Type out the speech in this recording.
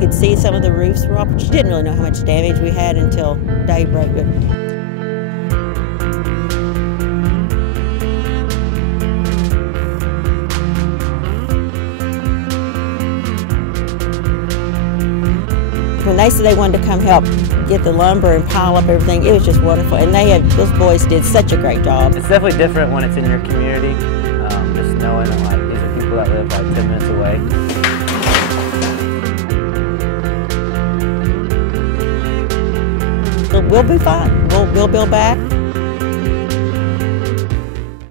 You could see some of the roofs were off, but you didn't really know how much damage we had until daybreak. But when they said they wanted to come help get the lumber and pile up everything, it was just wonderful. And those boys did such a great job. It's definitely different when it's in your community, just knowing that like these are people that live like 10 minutes away. We'll be fine. We'll build back.